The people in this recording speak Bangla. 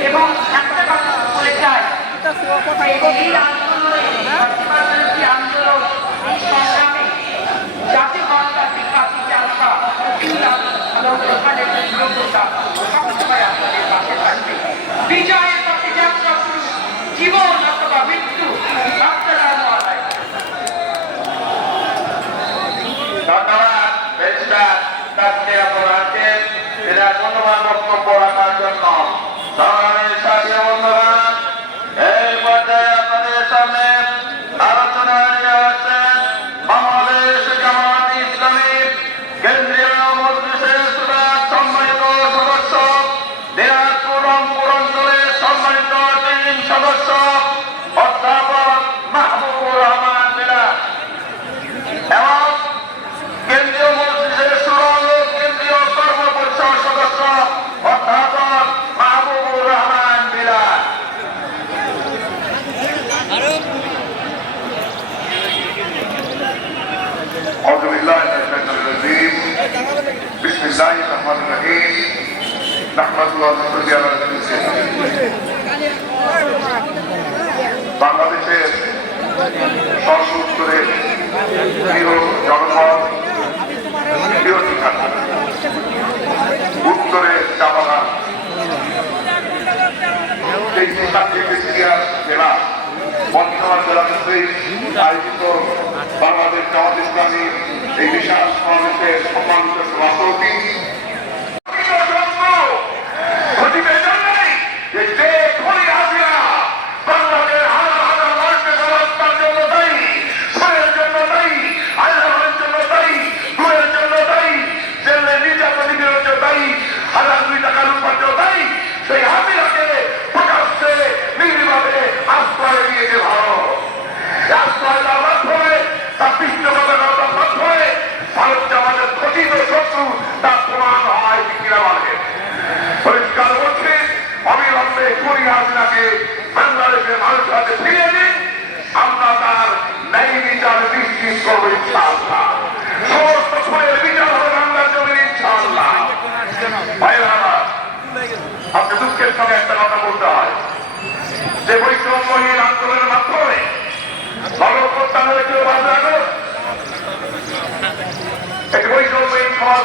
এবং একটা কথা বলে যাই এই জাতীয় বার্তা শিক্ষার্থীকে তারা বাংলাদেশের সর্বোত্তরের দৃঢ় উত্তরে চাপানা সেই শিক্ষা থেকে সিরিয়ার জেলা আয়োজিত বাংলাদেশ জামাত ইসলামী এই বিশাল সমাবেশের সম্মানিত সভাপতি যে বৈষম্যহীন আন্দোলনের মাধ্যমে বৈষম্যহীন সমাজ